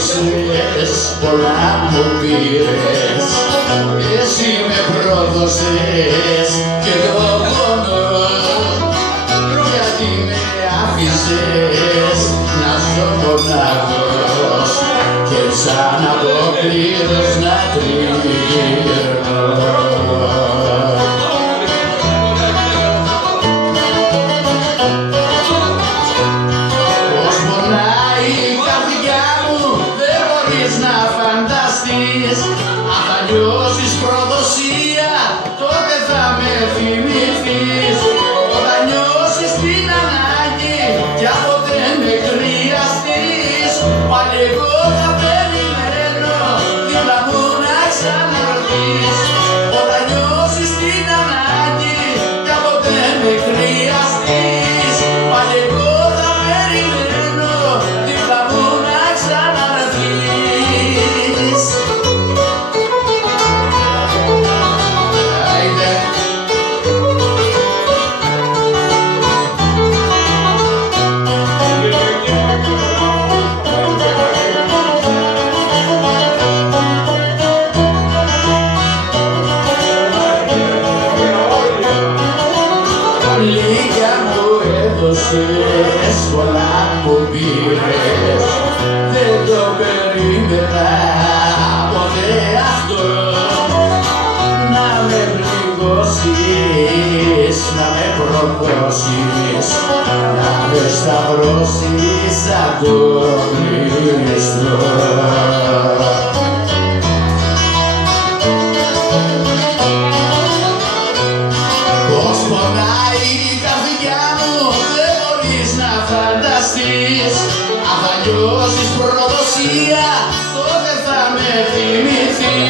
έδωσες, πολλά μου πήρες. Εσύ με πρόδωσες και εγώ πονώ, γιατί με άφησες να ζω μονάχος και σαν αποκλήρως να τριγυρνώ. Πώς πονάει η καρδιά μου δεν μπορείς να φανταστείς. Αν θα νιώσεις προδοσία τότε θα με θυμηθείς. Όταν νιώσεις την ανάγκη κι από δεν με χρειαστείς, πάλι εγώ θα περιμένω δίπλα μου να ξαναρθείς. Όταν νιώσεις την ανάγκη κι από δεν με χρειαστείς, πάλι εγώ θα περιμένω δίπλα μου να ξαναρθείς. Λίγα μου έδωσες, πολλά μου πήρες. Δεν το περίμενα ποτέ αυτό, να με πληγώσεις, να με προδώσεις, να με σταυρώσεις σαν τον Χριστό. Πώς πονάει η καρδιά μου δεν μπορείς να φανταστείς. Αν θα νιώσεις προδοσία τότε θα με θυμηθείς.